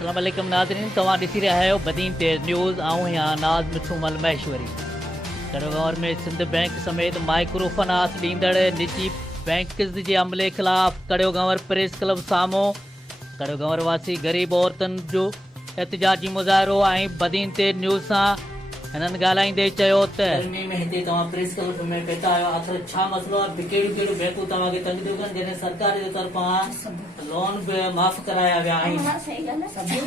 अस्सलाम वालेकुम नाज़रीन, तव्हां ॾिसी रहिया आहियो बदीन तेज़ न्यूज़। आऊं यहाँ नाज़ मिठूमल महेश्वरी। कड़गौर में सिंध बैंक समेत माइक्रो फाइनेंस ॾींदड़ निजी बैंकर्स जे अमले ख़िलाफ़ कड़गौर प्रेस क्लब साम्हूं कड़गौर वासी ग़रीब औरतुनि जो एहतिजाजी मुज़ाहिरो ऐं बदीन तेज़ न्यूज़ सां हिननि ॻाल्हाईंदे चयो त गर्मी में हिते तव्हां प्रेस क्लब में वेठा आहियो, आख़िर छा मसइलो आहे? कहिड़ियूं कहिड़ियूं बैंकूं तव्हांखे तंग थियूं कनि जॾहिं सरकार जे तरफ़ां लोन बि माफ़ कराया विया आहिनि?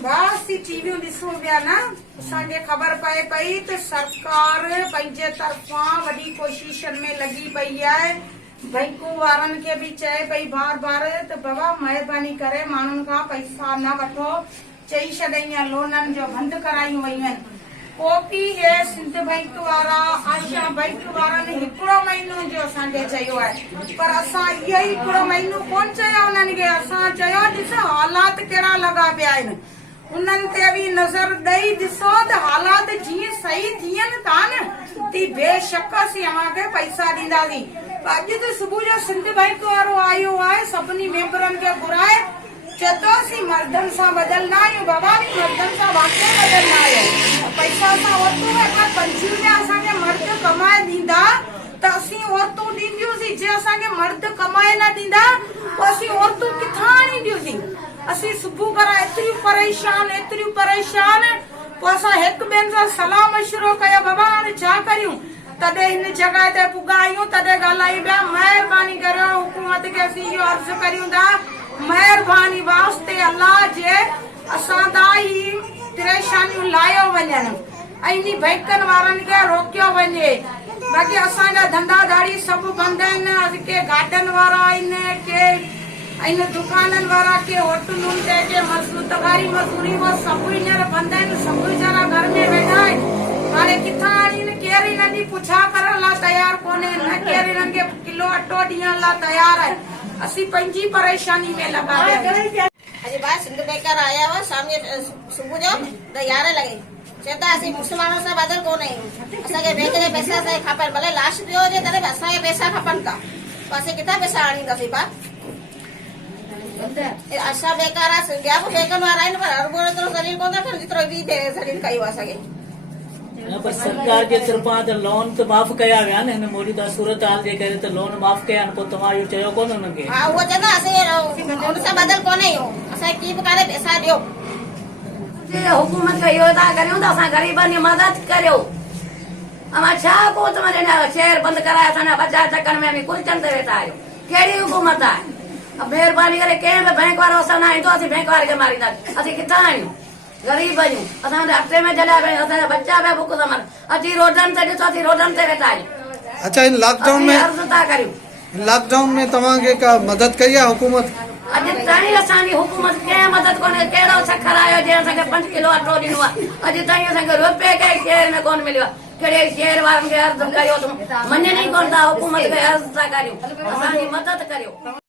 बस टीवियूं ॾिसूं पिया न, असांखे ख़बर पए पई त सरकार पंहिंजे तरफ़ां वॾी कोशिशनि में लॻी पई आहे। बैंकूं वारनि खे बि चए पई बार बार त बाबा महिरबानी करे माण्हुनि खां पैसा न वठो, चई छॾई लोननि जो बंदि करायूं वयूं आहिनि। पोइ हे सिंध बैंक वारा आशा बैंक वारनि हिकिड़ो महीनो जो असांखे चयो आहे, पर असां इहो ई हिकिड़ो महीनो कोन चयो उन्हनि खे। असां चयो ॾिसो हालात कहिड़ा लॻा पिया आहिनि, उन्हनि ते बि नज़र ॾेई ॾिसो त हालात जीअं सही थियनि था न ती बेशक असीं अव्हांखे पैसा ॾींदासीं। अॼु त सुबुह जो सिंध बैंक वारो आयो आहे, सभिनी मेंबरनि खे घुराए चए थो असीं मर्दनि सां बदलना आहियूं। बाबा मर्दनि सां वाक़ई बदलना आहियो, पैसा असां औरतूं अगरि 25 असांखे मर्द कमाए ॾींदा त असीं औरतूं ॾींदियूंसीं। जे असांखे मर्द कमाए न ॾींदा पोइ असीं औरतूं किथां आणींदियूंसीं? असीं सुबुह खां एतिरियूं परेशान पोइ असां हिकु ॿियनि सां सलाह मशवरो कयो, बाबा हाणे छा करियूं? तॾहिं हिन जॻह ते पुॻा आहियूं, तॾहिं ॻाल्हायूं पिया। महिरबानी करियो हुकूमत खे असीं इहो अर्ज़ु करियूं था, महिरबानी वास्ते अल्लाह जे असां ताईं परेशानियूं लायो वञनि ऐं इन बैंकनि वारनि खे रोकियो वञे। बाक़ी असांजा धंधा धाड़ी सभु बंदि आहिनि। के गार्डन वारा आहिनि, के इन दुकाननि वारा, के होटलुनि ते, के तगारी मज़दूरी वो सभु हींअर बंदि आहिनि। सभु वीचारा घर में वेठा आहिनि। हाणे किथां आणीनि? केरु हिननि जी पुछा करण लाइ तयारु कोन्हे, न केरु हिननि खे किलो अटो ॾियण लाइ तयारु आहे। असीं पंहिंजी परेशानी में लॻा पिया। अॼु ॿार सिंध बैंकर आया हुआ शाम जो सुबुह जो 11 लॻे, चए था असीं मुस्लमाननि सां बदल कोन आहियूं, असांखे बैंक जा पैसा असांखे खपनि, भले लाश ॾियो हुजे तॾहिं बि असांखे पैसा खपनि था। पोइ असीं किथां पैसा आणींदासीं? असां बेकार आहे, ॿिया बि बैंकनि वारा आहिनि, पर अरबो एतिरो ज़लील कोन था कनि जेतिरो ज़लील कयो आहे असांखे। पर सरकार जे तरफ़ां त लोन त माफ़ कया विया आहिनि हिन मौजूदा सूरत हाल जे करे, त लोन माफ़ कया आहिनि। पोइ तव्हां इहो चयो कोन हुननि खे? हा, उहो चवंदा असीं हुन सां बदल कोन आहियूं, असांखे की बि कान्हे, पैसा ॾियो। हुकूमत खे इहो था करियूं त असां ग़रीबनि जी मदद करियो। असां छा कोत में शहर बंदि कराए असांजा बचा चकनि में बि कुर्चनि ते वेठा आहियो। कहिड़ी हुकूमत आहे? महिरबानी करे कंहिं बि बैंक वारो असां न ईंदो, असीं बैंक वारे खे मारींदासीं। असीं किथां आहियूं? गरीब आहियूं। असांजे हथे में जॾहिं पिया, असांजा बच्चा पिया बुख था मरनि। असीं रोडनि ते ॾिसो, असीं रोडनि ते वेठा आहियूं। अच्छा, इन लॉकडाउन में अर्ज़ु था करियूं। लॉकडाउन में तव्हांखे का मदद कई आहे हुकूमत? अॼु ताईं असांजी हुकूमत कंहिं मदद कोन्हे। कहिड़ो सखर आयो जंहिं असांखे 5 किलो अटो ॾिनो आहे? अॼु ताईं असांखे रुपए कंहिं शहर में कोन मिलियो आहे। कहिड़े शहर वारनि खे अर्ज़ु कयो, मञनि ई कोन था। हुकूमत खे अर्ज़ु था करियूं, असांजी मदद करियो।